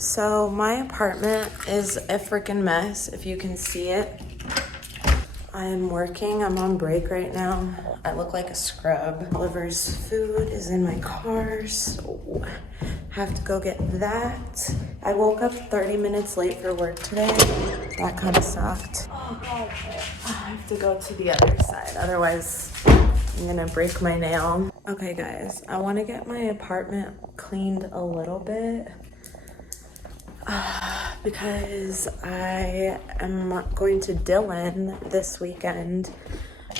So my apartment is a freaking mess, if you can see it. I'm working, I'm on break right now. I look like a scrub. Oliver's food is in my car, so have to go get that. I woke up 30 minutes late for work today. That kind of sucked. Oh God, I have to go to the other side, otherwise I'm gonna break my nail. Okay guys, I wanna get my apartment cleaned a little bit. Because I am going to Dillon this weekend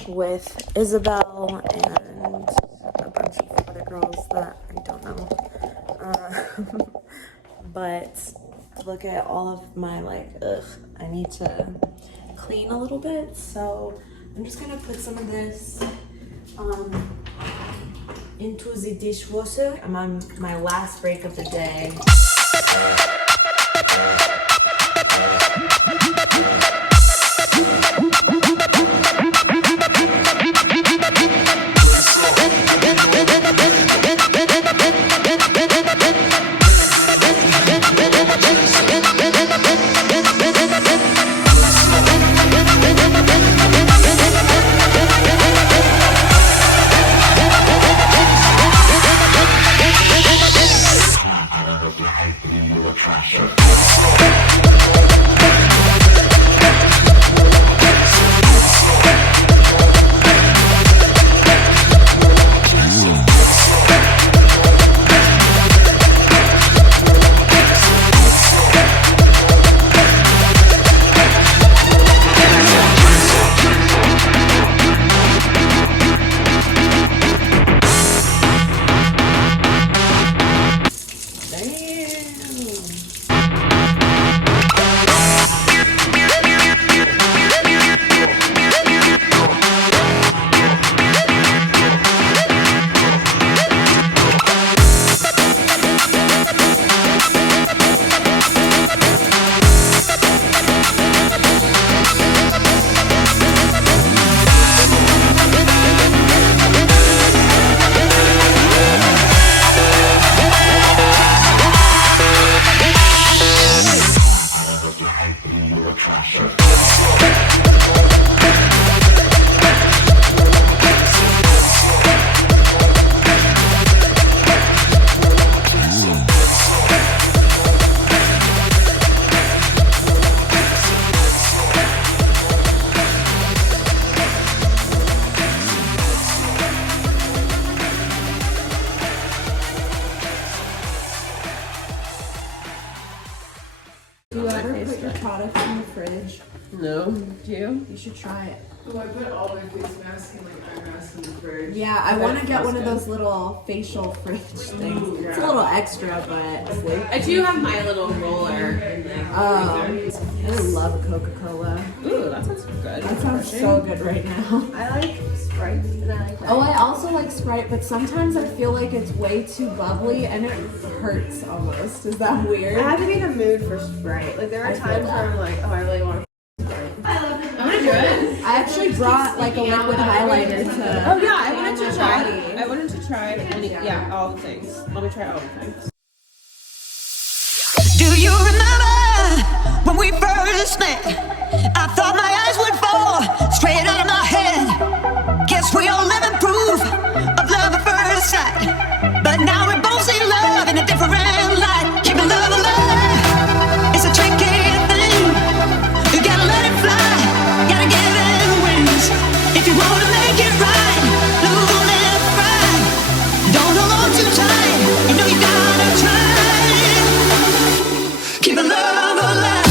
with Isabel and a bunch of other girls that I don't know. But look at all of my I need to clean a little bit. So I'm just gonna put some of this into the dishwasher. I'm on my last break of the day. Do you ever put your products in the fridge? No. Do you? You should try it. Oh, I put all my face masks and eye masks in the fridge. Yeah, I want to get one of those little facial fridge things. It's a little extra, but I do have my little roller in there. I love a Coca-Cola. Ooh, that sounds good. That sounds so good right now. I like Sprite and I like that. Oh, I also like Sprite, but sometimes I feel like it's way too bubbly and it hurts almost. Is that weird? I have to be in the mood for Sprite. Like there are times where I'm like, oh, I really want Sprite. I love it. I'm gonna do it. I actually brought like a liquid highlighter to. Oh yeah, I wanted to try. I wanted to try all the things. Let me try all the things. Do you remember when we first met? I thought my eyes would fall straight out of my head. Guess we all live in proof of love at first sight. But now we both see love in a different light. Keeping love alive is a tricky thing. You gotta let it fly, gotta give it wings. If you wanna make it right, don't let right. Don't hold on too tight. You know you gotta try. Keep the love alive.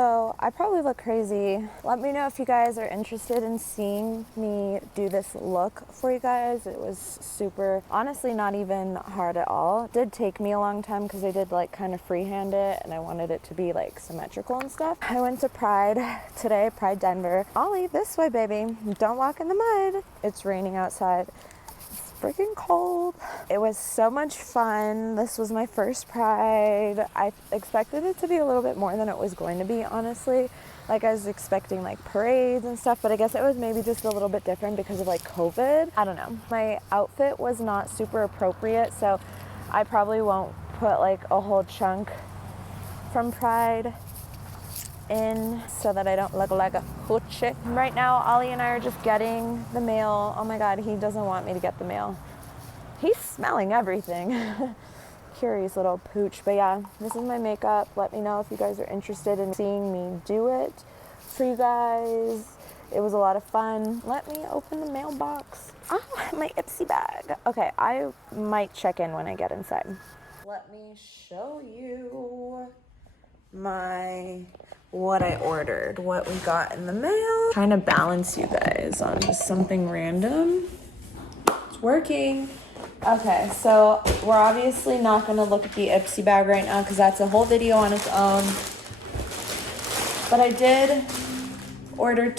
So I probably look crazy. Let me know if you guys are interested in seeing me do this look for you guys. It was super, honestly, not even hard at all. It did take me a long time because I did like kind of freehand it and I wanted it to be like symmetrical and stuff. I went to Pride today, Pride Denver. Ollie, this way, baby. Don't walk in the mud. It's raining outside. Freaking cold. It was so much fun. This was my first Pride. I expected it to be a little bit more than it was going to be, honestly. Like I was expecting like parades and stuff, but I guess it was maybe just a little bit different because of like COVID. I don't know. My outfit was not super appropriate, so I probably won't put like a whole chunk from Pride in so that I don't look like a hoochie. Right now, Ollie and I are just getting the mail. Oh my God, he doesn't want me to get the mail. He's smelling everything. Curious little pooch. But yeah, this is my makeup. Let me know if you guys are interested in seeing me do it for you guys. It was a lot of fun. Let me open the mailbox. Oh, my Ipsy bag. Okay, I might check in when I get inside. Let me show you what I ordered, what we got in the mail. Trying to balance you guys on just something random. It's working. Okay, so we're obviously not gonna look at the Ipsy bag right now because that's a whole video on its own. But I did order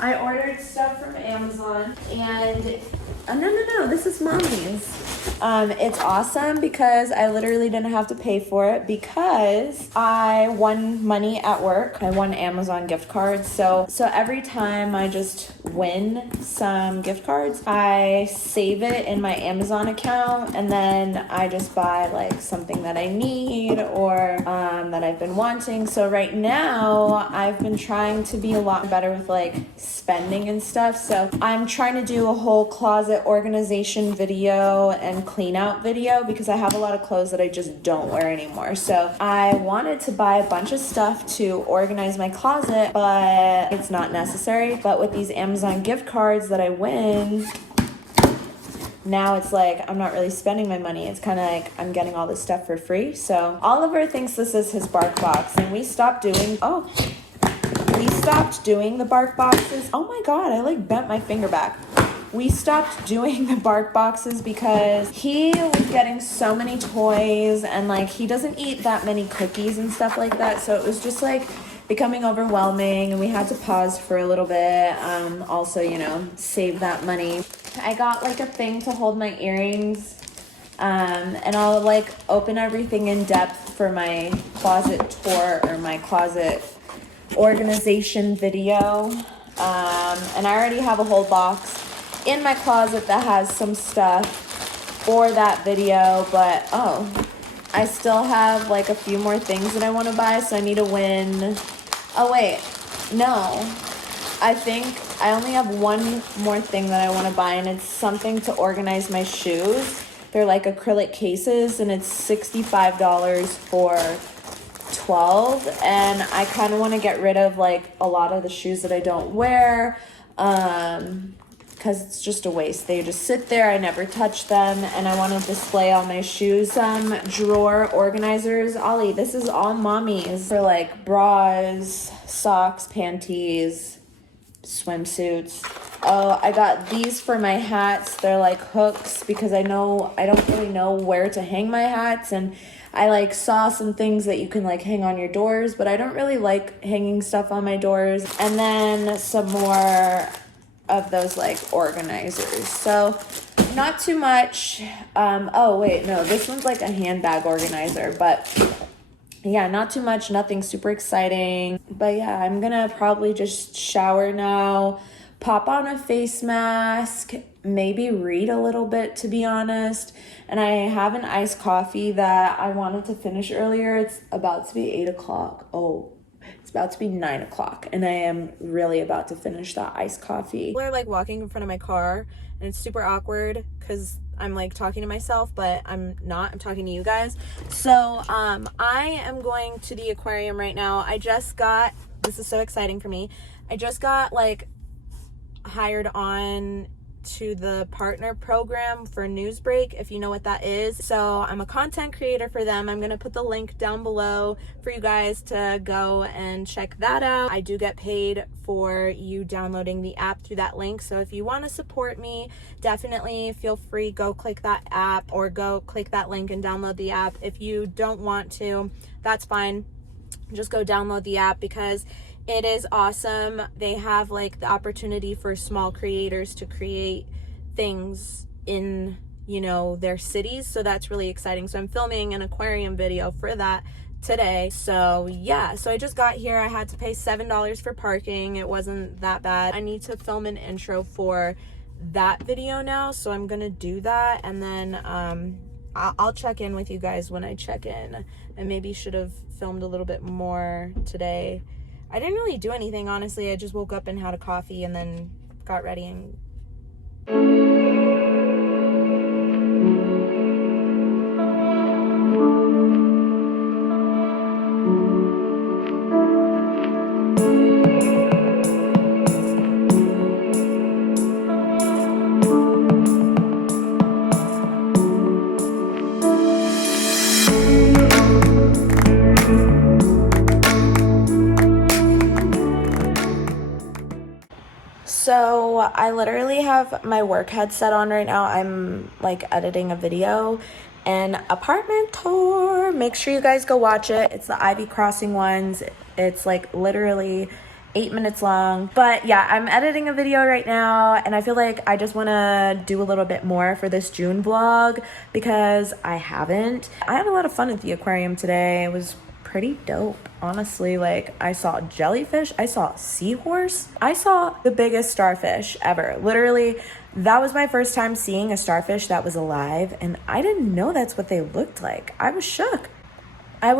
I ordered stuff from Amazon and no, this is mommy's. It's awesome because I literally didn't have to pay for it because I won money at work. I won Amazon gift cards. So every time I just win some gift cards, I save it in my Amazon account and then I just buy like something that I need or that I've been wanting. So right now I've been trying to be a lot better with like spending and stuff. So I'm trying to do a whole closet organization video and clean out video because I have a lot of clothes that I just don't wear anymore. So I wanted to buy a bunch of stuff to organize my closet, but it's not necessary. But with these Amazon gift cards that I win, now it's like I'm not really spending my money. It's kind of like I'm getting all this stuff for free. So Oliver thinks this is his bark box and we stopped doing the bark boxes. Oh my God, I like bent my finger back. We stopped doing the bark boxes because he was getting so many toys and like he doesn't eat that many cookies and stuff like that. So it was just like becoming overwhelming and we had to pause for a little bit. Also, you know, save that money. I got like a thing to hold my earrings and I'll like open everything in depth for my closet tour or my closet organization video. And I already have a whole box in my closet that has some stuff for that video, but I still have like a few more things that I want to buy, so I need to win. Oh wait, no, I think I only have one more thing that I want to buy and it's something to organize my shoes. They're like acrylic cases and it's $65 for 12 and I kind of want to get rid of like a lot of the shoes that I don't wear because it's just a waste. They just sit there, I never touch them, and I want to display all my shoes. Some drawer organizers. Ollie, this is all mommy's for like bras, socks, panties, swimsuits. Oh, I got these for my hats. They're like hooks because I don't really know where to hang my hats, and I like saw some things that you can like hang on your doors, but I don't really like hanging stuff on my doors. And then some more of those like organizers. So not too much. Oh wait, no, this one's like a handbag organizer, but yeah, not too much, nothing super exciting. But yeah, I'm gonna probably just shower now, pop on a face mask, maybe read a little bit, to be honest. And I have an iced coffee that I wanted to finish earlier. It's about to be 8 o'clock. Oh, it's about to be 9 o'clock. And I am really about to finish that iced coffee. People are like walking in front of my car and it's super awkward because I'm like talking to myself, but I'm not. I'm talking to you guys. So I am going to the aquarium right now. This is so exciting for me. I just got like hired on to the partner program for Newsbreak, if you know what that is. So I'm a content creator for them. I'm gonna put the link down below for you guys to go and check that out. I do get paid for you downloading the app through that link. So if you want to support me, definitely feel free, go click that app or go click that link and download the app. If you don't want to, that's fine. Just go download the app because it is awesome. They have like the opportunity for small creators to create things in, you know, their cities. So that's really exciting. So I'm filming an aquarium video for that today. So yeah, so I just got here. I had to pay $7 for parking. It wasn't that bad. I need to film an intro for that video now. So I'm gonna do that. And then I'll check in with you guys when I check in. I maybe should have filmed a little bit more today. I didn't really do anything, honestly. I just woke up and had a coffee and then got ready and so I literally have my work headset on right now. I'm like editing a video and apartment tour. Make sure you guys go watch it. It's the Ivy Crossing ones. It's like literally 8 minutes long. But yeah, I'm editing a video right now and I feel like I just want to do a little bit more for this June vlog because I haven't. I had a lot of fun at the aquarium today. It was pretty dope, honestly. Like, I saw jellyfish, I saw seahorse, I saw the biggest starfish ever. Literally, that was my first time seeing a starfish that was alive, and I didn't know that's what they looked like. I was shook. I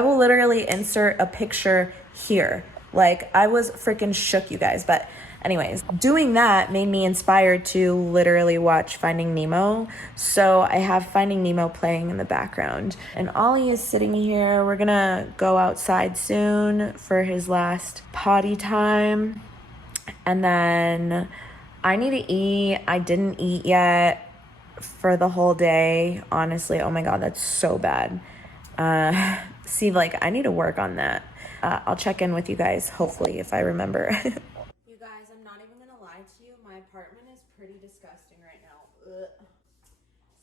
will literally insert a picture here. Like, I was freaking shook, you guys. But anyways, doing that made me inspired to literally watch Finding Nemo. So I have Finding Nemo playing in the background. And Ollie is sitting here. We're gonna go outside soon for his last potty time. And then I need to eat. I didn't eat yet for the whole day. Honestly, oh my God, that's so bad. See, like, I need to work on that. I'll check in with you guys, hopefully, if I remember. You guys, I'm not even gonna lie to you. My apartment is pretty disgusting right now. Ugh.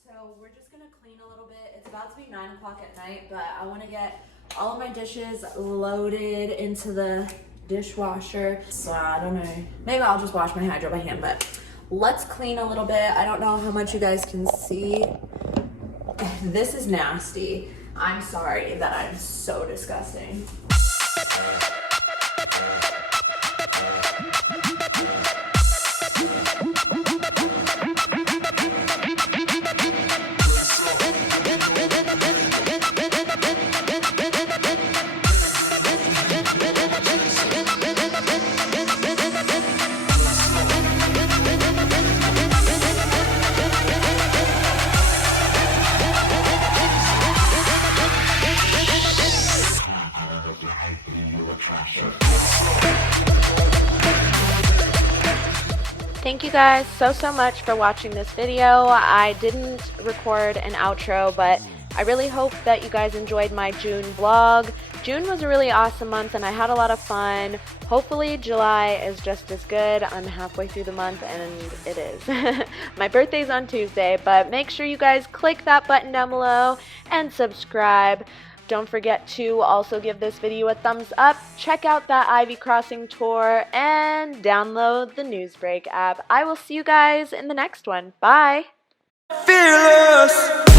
So we're just gonna clean a little bit. It's about to be 9 o'clock at night, but I wanna get all of my dishes loaded into the dishwasher. So I don't know. Maybe I'll just wash my hydro by hand, but let's clean a little bit. I don't know how much you guys can see. This is nasty. I'm sorry that I'm so disgusting. Thank you guys so much for watching this video. I didn't record an outro, but I really hope that you guys enjoyed my June vlog. June was a really awesome month and I had a lot of fun. Hopefully July is just as good. I'm halfway through the month and it is. My birthday's on Tuesday, but make sure you guys click that button down below and subscribe. Don't forget to also give this video a thumbs up, check out that Ivy Crossing tour, and download the Newsbreak app. I will see you guys in the next one. Bye! Fearless.